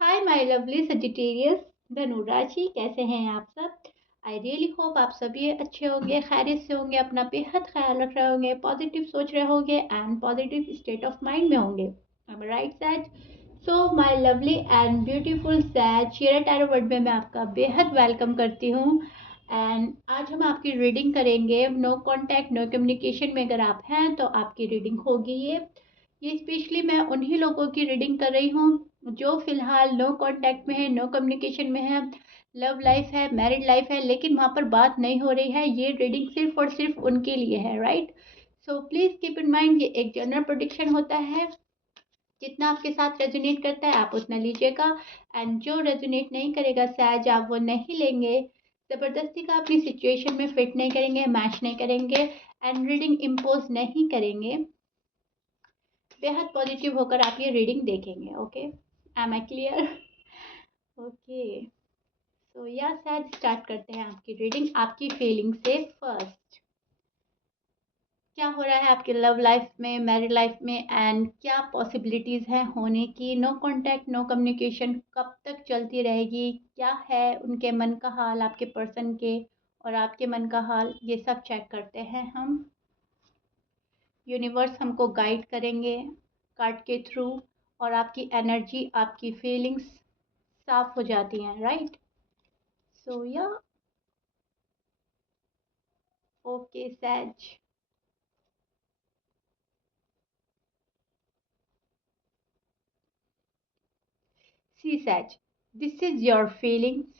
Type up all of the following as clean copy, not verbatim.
Hi my lovely Sagittarius धनुराशि, कैसे हैं आप सब। आई रियली होप आप सभी अच्छे होंगे, खैरियत से होंगे, अपना बेहद ख्याल रख रहे होंगे, पॉजिटिव सोच रहे होंगे and positive state of mind में होंगे। I am right sages. So my lovely and beautiful sages, share tarot word में मैं आपका बेहद वेलकम करती हूँ। एंड आज हम आपकी रीडिंग करेंगे। नो कॉन्टैक्ट नो कम्युनिकेशन में अगर आप हैं तो आपकी रीडिंग होगी। ये स्पेशली मैं उन्हीं लोगों की रीडिंग कर रही हूँ जो फिलहाल नो कांटेक्ट में है, नो कम्युनिकेशन में है, लव लाइफ है, मैरिड लाइफ है, लेकिन वहाँ पर बात नहीं हो रही है। ये रीडिंग सिर्फ और सिर्फ उनके लिए है, right. So please keep in mind, ये एक जनरल प्रोडिक्शन होता है। जितना आपके साथ रेजोनेट करता है आप उतना लीजिएगा, एंड जो रेजोनेट नहीं करेगा सहज आप वो नहीं लेंगे। ज़बरदस्ती का अपनी सिचुएशन में फिट नहीं करेंगे, मैच नहीं करेंगे एंड रीडिंग इम्पोज नहीं करेंगे। बेहद पॉजिटिव होकर आप ये रीडिंग देखेंगे। Okay, am I clear? Okay, so या शायद स्टार्ट करते हैं आपकी रीडिंग आपकी फीलिंग से। फर्स्ट, क्या हो रहा है आपके लव लाइफ में, मैरिड लाइफ में, एंड क्या पॉसिबिलिटीज़ हैं होने की। नो कांटेक्ट नो कम्युनिकेशन कब तक चलती रहेगी, क्या है उनके मन का हाल, आपके पर्सन के और आपके मन का हाल, ये सब चेक करते हैं हम। यूनिवर्स हमको गाइड करेंगे कार्ड के थ्रू, और आपकी एनर्जी आपकी फीलिंग्स साफ हो जाती हैं, राइट। सो या okay sages, see sages, this is your feelings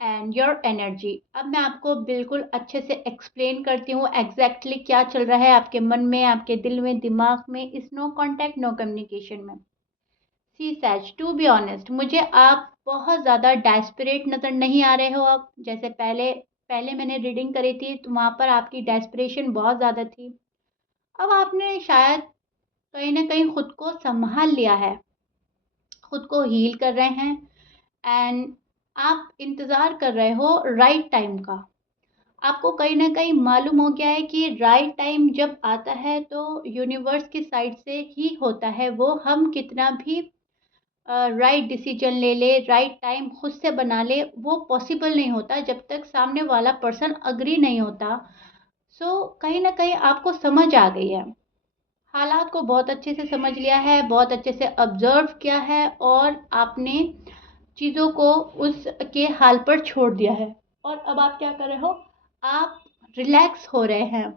and your energy. अब मैं आपको बिल्कुल अच्छे से एक्सप्लेन करती हूँ एग्जैक्टली क्या चल रहा है आपके मन में, आपके दिल में, दिमाग में, इस नो कॉन्टैक्ट नो कम्युनिकेशन में। सी सैज, टू बी ऑनेस्ट, मुझे आप बहुत ज़्यादा डेस्परेट नज़र नहीं आ रहे हो। अब जैसे पहले पहले मैंने रीडिंग करी थी तो वहाँ पर आपकी डेस्परेशन बहुत ज़्यादा थी। अब आपने शायद कहीं ना कहीं खुद को संभाल लिया है, खुद को हील कर रहे हैं, एंड आप इंतज़ार कर रहे हो राइट टाइम का। आपको कहीं ना कहीं मालूम हो गया है कि राइट टाइम जब आता है तो यूनिवर्स की साइड से ही होता है वो। हम कितना भी राइट डिसीजन ले ले, राइट टाइम खुद से बना ले, वो पॉसिबल नहीं होता जब तक सामने वाला पर्सन अग्री नहीं होता। कहीं ना कहीं आपको समझ आ गई है, हालात को बहुत अच्छे से समझ लिया है, बहुत अच्छे से ऑब्जर्व किया है, और आपने चीज़ों को उसके हाल पर छोड़ दिया है। और अब आप क्या कर रहे हो, आप रिलैक्स हो रहे हैं।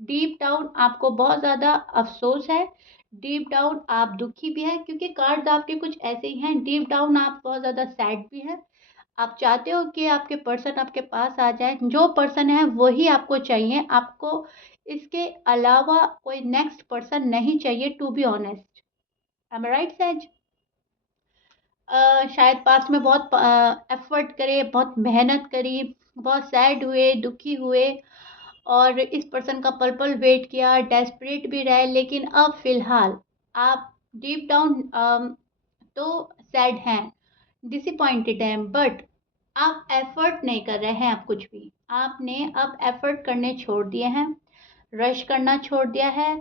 डीप डाउन आपको बहुत ज़्यादा अफसोस है, डीप डाउन आप दुखी भी हैं, क्योंकि कार्ड्स आपके कुछ ऐसे ही हैं। डीप डाउन आप बहुत ज़्यादा सैड भी हैं। आप चाहते हो कि आपके पर्सन आपके पास आ जाए, जो पर्सन है वही आपको चाहिए, आपको इसके अलावा कोई नेक्स्ट पर्सन नहीं चाहिए, to be honest. I am right sages. शायद पास्ट में बहुत एफर्ट करे, बहुत मेहनत करी, बहुत सैड हुए, दुखी हुए, और इस पर्सन का पल पल वेट किया, डेस्परेट भी रहे, लेकिन अब फिलहाल आप डीप डाउन तो सैड हैं, डिसअपॉइंटेड हैं, बट आप एफर्ट नहीं कर रहे हैं। अब कुछ भी आपने अब एफर्ट करने छोड़ दिए हैं, रश करना छोड़ दिया है,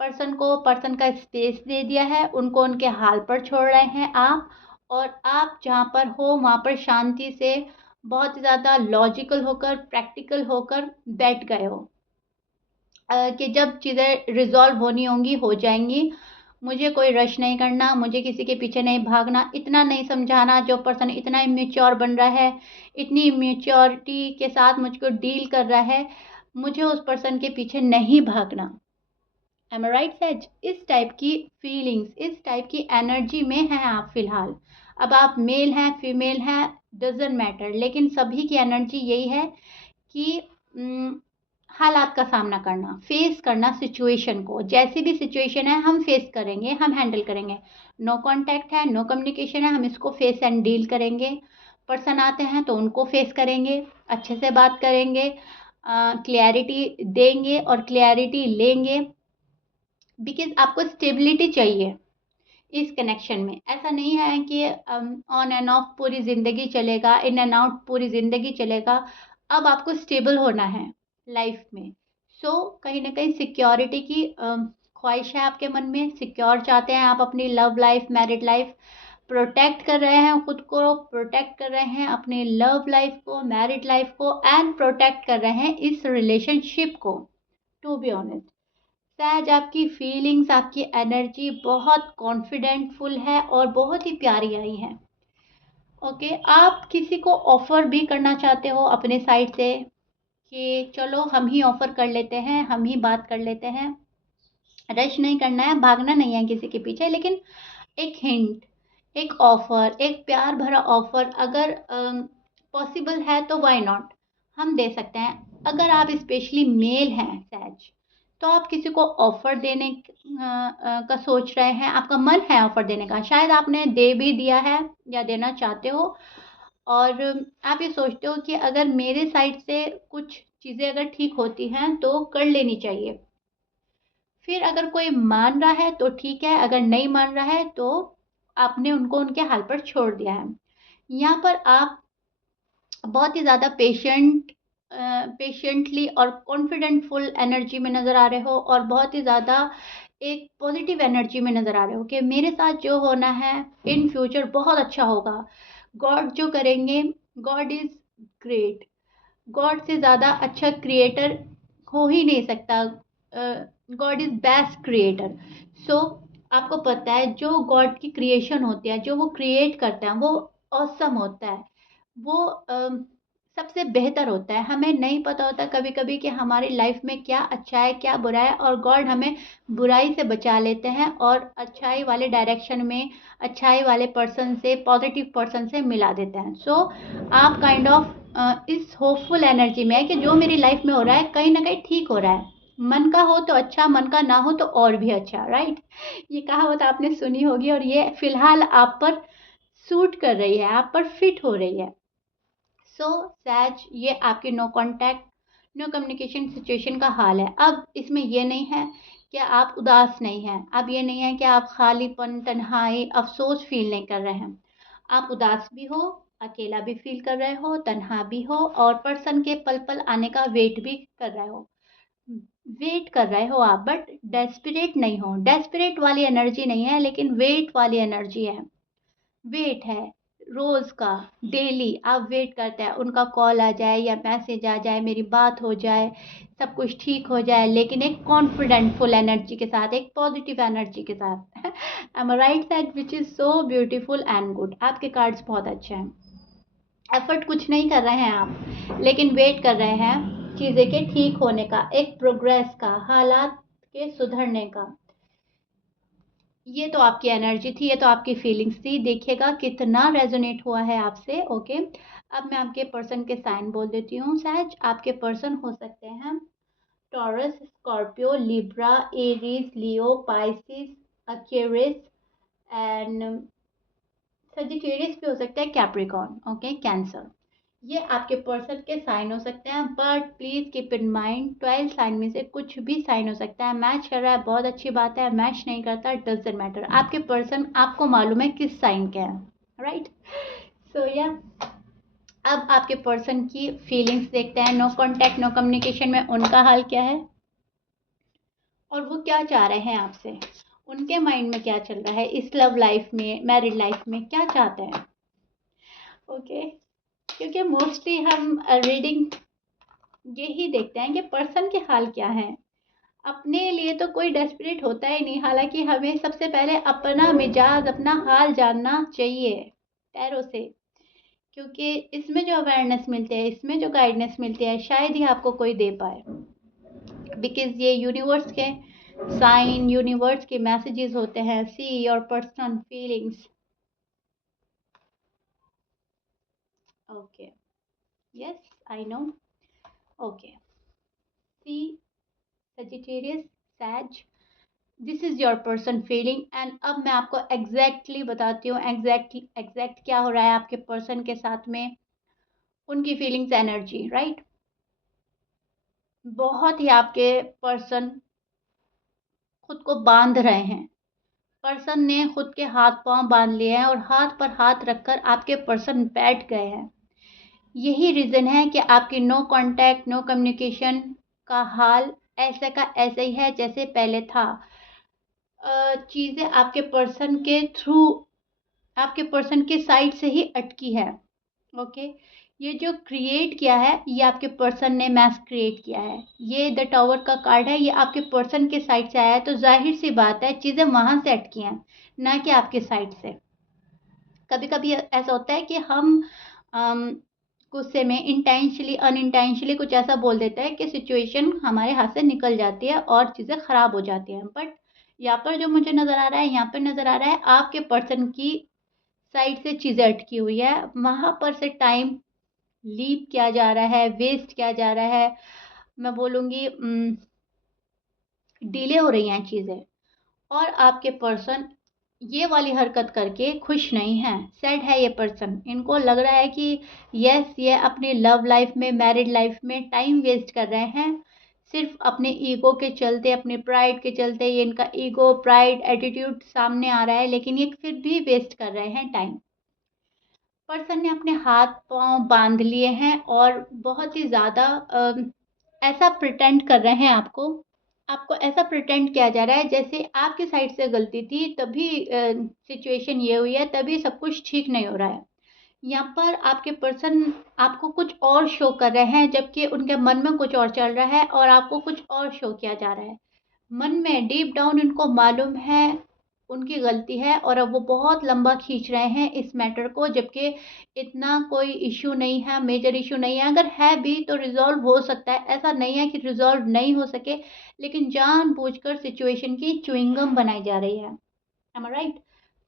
पर्सन को पर्सन का स्पेस दे दिया है, उनको उनके हाल पर छोड़ रहे हैं आप। और आप जहाँ पर हो वहाँ पर शांति से, बहुत ज़्यादा लॉजिकल होकर, प्रैक्टिकल होकर बैठ गए हो, कि जब चीज़ें रिजॉल्व होनी होंगी हो जाएंगी। मुझे कोई रश नहीं करना, मुझे किसी के पीछे नहीं भागना, इतना नहीं समझाना। जो पर्सन इतना इमेच्योर बन रहा है, इतनी इमेच्योरिटी के साथ मुझको डील कर रहा है, मुझे उस पर्सन के पीछे नहीं भागना। एम आई राइट सच। इस टाइप की फीलिंग्स, इस टाइप की एनर्जी में हैं आप फिलहाल। अब आप मेल हैं फीमेल हैं डजेंट मैटर, लेकिन सभी की एनर्जी यही है कि हालात का सामना करना, फेस करना सिचुएशन को। जैसी भी सिचुएशन है हम फेस करेंगे, हम हैंडल करेंगे। नो कांटेक्ट है, नो कम्युनिकेशन है, हम इसको फेस एंड डील करेंगे। पर्सन आते हैं तो उनको फेस करेंगे, अच्छे से बात करेंगे, क्लैरिटी देंगे और क्लैरिटी लेंगे, बिकॉज आपको स्टेबिलिटी चाहिए इस कनेक्शन में। ऐसा नहीं है कि ऑन एंड ऑफ पूरी ज़िंदगी चलेगा, इन एंड आउट पूरी ज़िंदगी चलेगा। अब आपको स्टेबल होना है लाइफ में। कहीं ना कहीं सिक्योरिटी की ख्वाहिश है आपके मन में, सिक्योर चाहते हैं आप अपनी love life, married life, protect कर रहे हैं खुद को, प्रोटेक्ट कर रहे हैं अपने लव लाइफ को, मैरिड लाइफ को, एंड प्रोटेक्ट कर रहे हैं इस रिलेशनशिप को। टू बी ऑनेस्ट सहज, आपकी फीलिंग्स, आपकी एनर्जी बहुत कॉन्फिडेंटफुल है और बहुत ही प्यारी आई है। ओके, आप किसी को ऑफर भी करना चाहते हो अपने साइड से कि चलो हम ही ऑफर कर लेते हैं, हम ही बात कर लेते हैं। रश नहीं करना है, भागना नहीं है किसी के पीछे, लेकिन एक हिंट, एक ऑफर, एक प्यार भरा ऑफर अगर पॉसिबल है तो व्हाई नॉट, हम दे सकते हैं। अगर आप स्पेशली मेल हैं सहज, तो आप किसी को ऑफर देने का सोच रहे हैं, आपका मन है ऑफर देने का, शायद आपने दे भी दिया है या देना चाहते हो, और आप ये सोचते हो कि अगर मेरे साइड से कुछ चीज़ें अगर ठीक होती हैं तो कर लेनी चाहिए। फिर अगर कोई मान रहा है तो ठीक है, अगर नहीं मान रहा है तो आपने उनको उनके हाल पर छोड़ दिया है। यहाँ पर आप बहुत ही ज़्यादा पेशेंटली और कॉन्फिडेंटफुल एनर्जी में नज़र आ रहे हो, और बहुत ही ज़्यादा एक पॉजिटिव एनर्जी में नज़र आ रहे हो कि मेरे साथ जो होना है इन फ्यूचर बहुत अच्छा होगा। गॉड जो करेंगे, गॉड इज़ ग्रेट, गॉड से ज़्यादा अच्छा क्रिएटर हो ही नहीं सकता। God is best creator. So आपको पता है जो गॉड की क्रिएशन होती है, जो वो क्रिएट करते हैं, वो ऑसम होता है, वो सबसे बेहतर होता है। हमें नहीं पता होता कभी कभी कि हमारी लाइफ में क्या अच्छा है क्या बुरा है, और गॉड हमें बुराई से बचा लेते हैं और अच्छाई वाले डायरेक्शन में, अच्छाई वाले पर्सन से, पॉजिटिव पर्सन से मिला देते हैं। सो आप काइंड ऑफ इस होपफुल एनर्जी में है कि जो मेरी लाइफ में हो रहा है कहीं ना कहीं ठीक हो रहा है। मन का हो तो अच्छा, मन का ना हो तो और भी अच्छा, राइट। ये कहावत आपने सुनी होगी, और ये फिलहाल आप पर सूट कर रही है, आप पर फिट हो रही है। सो सैज, ये आपके no contact, no communication situation का हाल है। अब इसमें ये नहीं है कि आप उदास नहीं हैं, अब ये नहीं है कि आप खालीपन, तन्हाई, अफसोस फील नहीं कर रहे हैं। आप उदास भी हो, अकेला भी फील कर रहे हो, तन्हा भी हो, और पर्सन के पल पल आने का वेट भी कर रहे हो। वेट कर रहे हो आप, बट डेस्परेट नहीं हो। डेस्परेट वाली एनर्जी नहीं है, लेकिन वेट वाली एनर्जी है। वेट है रोज का, डेली आप वेट करते हैं उनका कॉल आ जाए या मैसेज आ जाए, मेरी बात हो जाए, सब कुछ ठीक हो जाए, लेकिन एक कॉन्फिडेंटफुल एनर्जी के साथ, एक पॉजिटिव एनर्जी के साथ। आई am right that, which is so beautiful and good. आपके कार्ड्स बहुत अच्छे हैं। एफर्ट कुछ नहीं कर रहे हैं आप, लेकिन वेट कर रहे हैं चीज़ें के ठीक होने का, एक प्रोग्रेस का, हालात के सुधरने का। ये तो आपकी एनर्जी थी, ये तो आपकी फीलिंग्स थी। देखिएगा कितना रेजोनेट हुआ है आपसे। ओके, अब मैं आपके पर्सन के साइन बोल देती हूँ। सहज, आपके पर्सन हो सकते हैं taurus, Scorpio, Libra, Aries, Leo, Pisces, Aquarius and Sagittarius भी हो सकता है, कैप्रिकॉर्न, ओके, कैंसर। ये आपके पर्सन के साइन हो सकते हैं, but please keep in mind 12 sign में से कुछ भी साइन हो सकता है। मैच कर रहा है बहुत अच्छी बात है, मैच नहीं करता डजंट मैटर। आपके पर्सन आपको मालूम है किस साइन के हैं, राइट। सो या अब आपके पर्सन की फीलिंग्स देखते हैं। नो कांटेक्ट, नो कम्युनिकेशन में उनका हाल क्या है, और वो क्या चाह रहे हैं आपसे, उनके माइंड में क्या चल रहा है इस लव लाइफ में, मैरिड लाइफ में क्या चाहते हैं। ओके, क्योंकि मोस्टली हम रीडिंग यही देखते हैं कि पर्सन के हाल क्या है। अपने लिए तो कोई डेस्परेट होता ही नहीं, हालांकि हमें सबसे पहले अपना मिजाज, अपना हाल जानना चाहिए पैरों से, क्योंकि इसमें जो अवेयरनेस मिलती है, इसमें जो गाइडेंस मिलती है, शायद ही आपको कोई दे पाए। बिकॉज ये यूनिवर्स के साइन, यूनिवर्स के मैसेजेस होते हैं। See your personal feelings. Okay, yes, I know. Okay, see Sagittarius, Sag, this is your person feeling. And अब मैं आपको एग्जैक्टली बताती हूँ एग्जैक्ट क्या हो रहा है आपके पर्सन के साथ में, उनकी फीलिंग्स, एनर्जी, राइट। बहुत ही आपके पर्सन खुद को बांध रहे हैं। पर्सन ने खुद के हाथ पांव बांध लिए हैं और हाथ पर हाथ रखकर आपके पर्सन बैठ गए हैं। यही रीज़न है कि आपकी नो कांटेक्ट, नो कम्युनिकेशन का हाल ऐसे का ऐसे ही है जैसे पहले था। चीज़ें आपके पर्सन के थ्रू आपके पर्सन के साइड से ही अटकी है। ओके, ये जो क्रिएट किया है ये आपके पर्सन ने मैस क्रिएट किया है। ये द टावर का कार्ड है, ये आपके पर्सन के साइड से आया है, तो जाहिर सी बात है चीज़ें वहाँ से अटकी हैं, ना कि आपके साइड से। कभी कभी ऐसा होता है कि हम अम, गुस्से में इंटेंशली अनइंटेंशली कुछ ऐसा बोल देता है कि सिचुएशन हमारे हाथ से निकल जाती है और चीज़ें ख़राब हो जाती हैं। बट यहाँ पर जो मुझे नज़र आ रहा है, यहाँ पर नज़र आ रहा है आपके पर्सन की साइड से चीज़ें अटकी हुई है, वहाँ पर से टाइम लीप किया जा रहा है, वेस्ट किया जा रहा है। मैं बोलूँगी डिले हो रही हैं चीज़ें, और आपके पर्सन ये वाली हरकत करके खुश नहीं है, सैड है ये पर्सन। इनको लग रहा है कि यस, ये अपनी लव लाइफ में, मैरिड लाइफ में टाइम वेस्ट कर रहे हैं सिर्फ अपने ईगो के चलते, अपने प्राइड के चलते। ये इनका ईगो, प्राइड, एटीट्यूड सामने आ रहा है, लेकिन ये फिर भी वेस्ट कर रहे हैं टाइम। पर्सन ने अपने हाथ पांव बांध लिए हैं और बहुत ही ज़्यादा ऐसा प्रिटेंड कर रहे हैं आपको। आपको ऐसा प्रिटेंड किया जा रहा है जैसे आपकी साइड से गलती थी, तभी सिचुएशन ये हुई है, तभी सब कुछ ठीक नहीं हो रहा है। यहाँ पर आपके पर्सन आपको कुछ और शो कर रहे हैं, जबकि उनके मन में कुछ और चल रहा है और आपको कुछ और शो किया जा रहा है। मन में डीप डाउन इनको मालूम है उनकी गलती है, और अब वो बहुत लंबा खींच रहे हैं इस मैटर को, जबकि इतना कोई इशू नहीं है, मेजर इशू नहीं है। अगर है भी तो रिजॉल्व हो सकता है, ऐसा नहीं है कि रिजॉल्व नहीं हो सके, लेकिन जानबूझकर सिचुएशन की च्युइंगम बनाई जा रही है। एम आई राइट?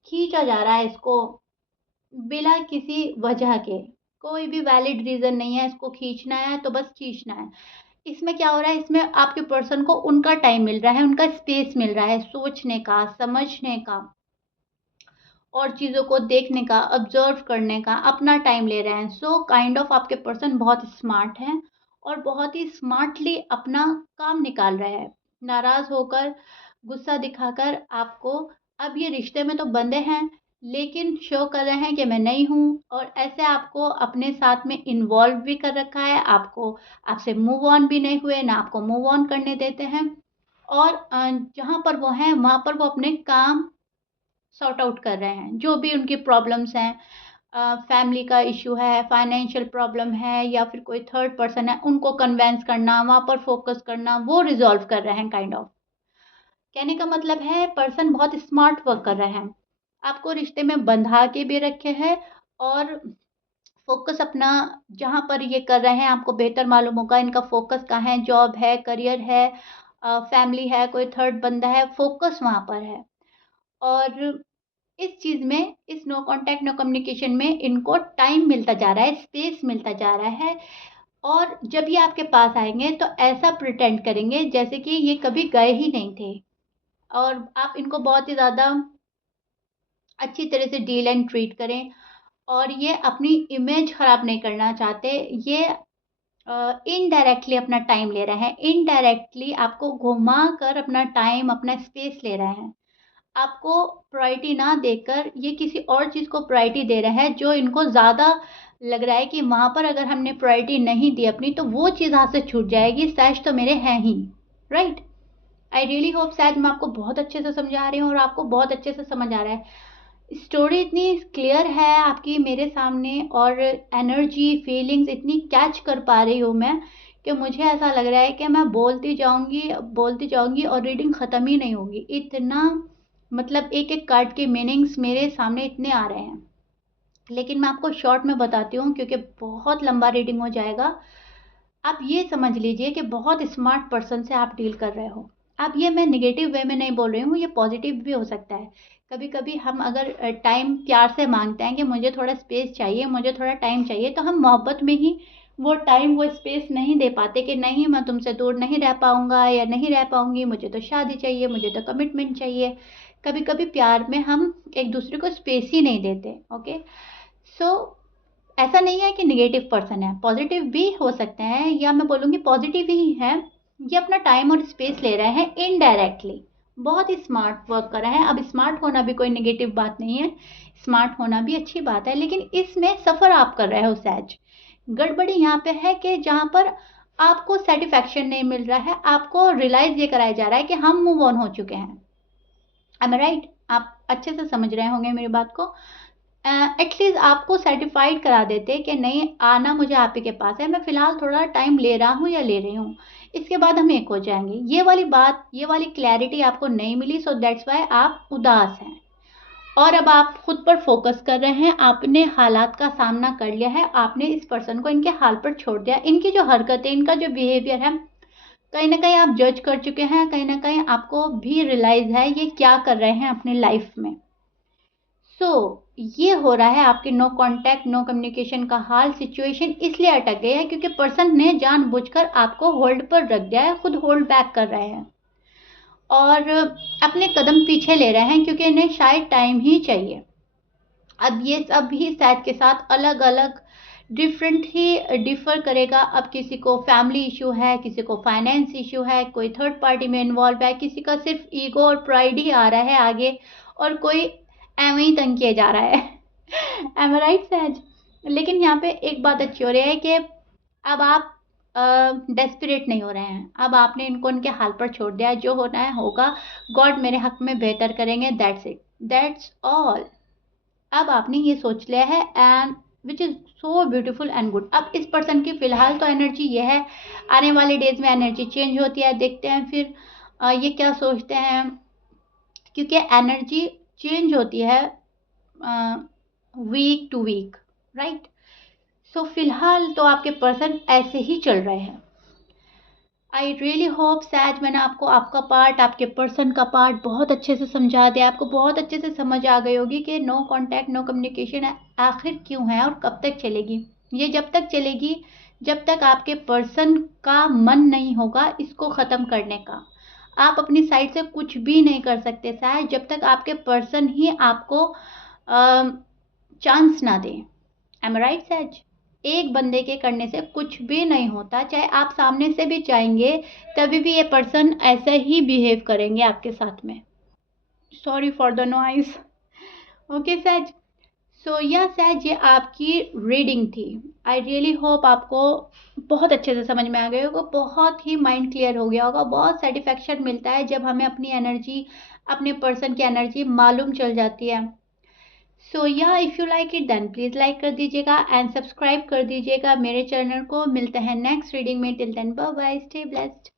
खींचा जा रहा है इसको बिना किसी वजह के। कोई भी वैलिड रीज़न नहीं है, इसको खींचना है तो बस खींचना है। इसमें क्या हो रहा है, इसमें आपके पर्सन को उनका टाइम मिल रहा है, उनका स्पेस मिल रहा है सोचने का, समझने का और चीज़ों को देखने का, ऑब्जर्व करने का अपना टाइम ले रहे हैं। सो काइंड ऑफ आपके पर्सन बहुत स्मार्ट हैं और बहुत ही स्मार्टली अपना काम निकाल रहे हैं। नाराज़ होकर, गुस्सा दिखाकर आपको, अब ये रिश्ते में तो बंधे हैं, लेकिन शो कर रहे हैं कि मैं नहीं हूँ, और ऐसे आपको अपने साथ में इन्वॉल्व भी कर रखा है। आपको, आपसे मूव ऑन भी नहीं हुए, ना आपको मूव ऑन करने देते हैं। और जहाँ पर वो हैं वहाँ पर वो अपने काम सॉर्ट आउट कर रहे हैं, जो भी उनकी प्रॉब्लम्स हैं। फैमिली का इशू है, फाइनेंशियल प्रॉब्लम है, या फिर कोई थर्ड पर्सन है, उनको कन्वेंस करना, वहाँ पर फोकस करना, वो रिजॉल्व कर रहे हैं काइंड ऑफ। कहने का मतलब है पर्सन बहुत स्मार्ट वर्क कर रहे हैं, आपको रिश्ते में बंधा के भी रखे हैं, और फोकस अपना जहाँ पर ये कर रहे हैं आपको बेहतर मालूम होगा इनका फोकस कहाँ है। जॉब है, करियर है, फैमिली है, कोई थर्ड बंदा है, फोकस वहाँ पर है। और इस चीज़ में, इस नो कॉन्टैक्ट नो कम्युनिकेशन में इनको टाइम मिलता जा रहा है, स्पेस मिलता जा रहा है, और जब ये आपके पास आएँगे तो ऐसा प्रिटेंड करेंगे जैसे कि ये कभी गए ही नहीं थे, और आप इनको बहुत ही ज़्यादा अच्छी तरह से डील एंड ट्रीट करें, और ये अपनी इमेज ख़राब नहीं करना चाहते। ये इनडायरेक्टली अपना टाइम ले रहे हैं, इनडायरेक्टली आपको घुमा कर अपना टाइम, अपना स्पेस ले रहे हैं। आपको प्रायोरिटी ना देकर ये किसी और चीज़ को प्रायोरिटी दे रहा है, जो इनको ज़्यादा लग रहा है कि वहाँ पर अगर हमने प्रायोरिटी नहीं दी अपनी, तो वो चीज़ हाथ से छूट जाएगी, सहज तो मेरे हैं ही। राइट? आई रियली होप शायद मैं आपको बहुत अच्छे से समझा रही हूँ और आपको बहुत अच्छे से समझ आ रहा है। स्टोरी इतनी क्लियर है आपकी मेरे सामने, और एनर्जी, फीलिंग्स इतनी कैच कर पा रही हूँ मैं, कि मुझे ऐसा लग रहा है कि मैं बोलती जाऊँगी और रीडिंग ख़त्म ही नहीं होगी। इतना मतलब एक-एक कार्ड के मीनिंग्स मेरे सामने इतने आ रहे हैं। लेकिन मैं आपको शॉर्ट में बताती हूँ, क्योंकि बहुत लंबा रीडिंग हो जाएगा। आप ये समझ लीजिए कि बहुत स्मार्ट पर्सन से आप डील कर रहे हो। अब ये मैं नेगेटिव वे में नहीं बोल रही हूँ, ये पॉजिटिव भी हो सकता है। कभी-कभी हम अगर टाइम प्यार से माँगते हैं कि मुझे थोड़ा स्पेस चाहिए, मुझे थोड़ा टाइम चाहिए, तो हम मोहब्बत में ही वो टाइम, वो स्पेस नहीं दे पाते कि नहीं, मैं तुमसे दूर नहीं रह पाऊँगा या नहीं रह पाऊँगी, मुझे तो शादी चाहिए, मुझे तो कमिटमेंट चाहिए। कभी-कभी प्यार में हम एक-दूसरे को स्पेस ही नहीं देते। ओके? सो ऐसा नहीं है कि नेगेटिव पर्सन है, पॉजिटिव भी हो सकते हैं, या मैं बोलूँगी पॉजिटिव ही हैं। ये अपना टाइम और स्पेस ले रहे हैं इनडायरेक्टली। बहुत ही स्मार्ट वर्क कर रहे हैं। अब स्मार्ट होना भी कोई नेगेटिव बात नहीं है, स्मार्ट होना भी अच्छी बात है, लेकिन इसमें सफ़र आप कर रहे हो सहज। गड़बड़ी यहाँ पे है कि जहाँ पर आपको सैटिस्फैक्शन नहीं मिल रहा है, आपको रियलाइज़ ये कराया जा रहा है कि हम मूव ऑन हो चुके हैं। एम आई राइट? आप अच्छे से समझ रहे होंगे मेरी बात को। एटलीस्ट आपको सर्टिफाइड करा देते कि नहीं, आना मुझे आप ही के पास है, मैं फ़िलहाल थोड़ा टाइम ले रहा हूँ या ले रही हूँ, इसके बाद हम एक हो जाएँगे। ये वाली बात, ये वाली क्लैरिटी आपको नहीं मिली, सो दैट्स व्हाई आप उदास हैं। और अब आप खुद पर फोकस कर रहे हैं, आपने हालात का सामना कर लिया है, आपने इस पर्सन को इनके हाल पर छोड़ दिया। इनकी जो हरकतें, इनका जो बिहेवियर है, कहीं न कहीं आप जज कर चुके हैं, कहीं न कहीं आपको भी रियलाइज़ है ये क्या कर रहे हैं अपनी लाइफ़ में। सो ये हो रहा है आपके नो कॉन्टैक्ट, नो कम्युनिकेशन का हाल। सिचुएशन इसलिए अटक गई है क्योंकि पर्सन ने जानबूझकर आपको होल्ड पर रख दिया है, खुद होल्ड बैक कर रहे हैं और अपने कदम पीछे ले रहे हैं क्योंकि इन्हें शायद टाइम ही चाहिए। अब ये सब ही शायद के साथ अलग-अलग डिफरेंट ही डिफ़र करेगा। अब किसी को फैमिली इश्यू है, किसी को फाइनेंस इश्यू है, कोई थर्ड पार्टी में इन्वॉल्व है, किसी का सिर्फ़ ईगो और प्राइड ही आ रहा है आगे और कोई ऐवें ही तंग किए जा रहा है। एम आई राइट सहज? लेकिन यहाँ पे एक बात अच्छी हो रही है कि अब आप डेस्परेट नहीं हो रहे हैं। अब आपने इनको इनके हाल पर छोड़ दिया है, जो होना है होगा, गॉड मेरे हक में बेहतर करेंगे, दैट्स इट, दैट्स ऑल। अब आपने ये सोच लिया है and which is so beautiful and good. अब इस पर्सन की फ़िलहाल तो एनर्जी ये है, आने वाले डेज़ में एनर्जी चेंज होती है, देखते हैं फिर ये क्या सोचते हैं, क्योंकि एनर्जी चेंज होती है वीक टू वीक, राइट? सो फिलहाल तो आपके पर्सन ऐसे ही चल रहे हैं। आई रियली होप सैज मैंने आपको आपका पार्ट, आपके पर्सन का पार्ट बहुत अच्छे से समझा दिया, आपको बहुत अच्छे से समझ आ गई होगी कि नो कॉन्टैक्ट, नो कम्युनिकेशन आखिर क्यों है और कब तक चलेगी। ये जब तक चलेगी जब तक आपके पर्सन का मन नहीं होगा इसको ख़त्म करने का। आप अपनी साइड से कुछ भी नहीं कर सकते सैज, जब तक आपके पर्सन ही आपको चांस ना दें। एम आई राइट सैज? एक बंदे के करने से कुछ भी नहीं होता, चाहे आप सामने से भी चाहेंगे तभी भी ये पर्सन ऐसा ही बिहेव करेंगे आपके साथ में। Sorry for the noise. Okay sages, so यह सैज ये आपकी रीडिंग थी। आई रियली होप आपको बहुत अच्छे से समझ में आ गया होगा, बहुत ही माइंड क्लियर हो गया होगा। बहुत सेटिस्फेक्शन मिलता है जब हमें अपनी एनर्जी, अपने पर्सन की एनर्जी मालूम चल जाती है। सो या if you like it then please like कर दीजिएगा एंड सब्सक्राइब कर दीजिएगा मेरे चैनल को। मिलते हैं नेक्स्ट रीडिंग में, till then bye bye, stay blessed.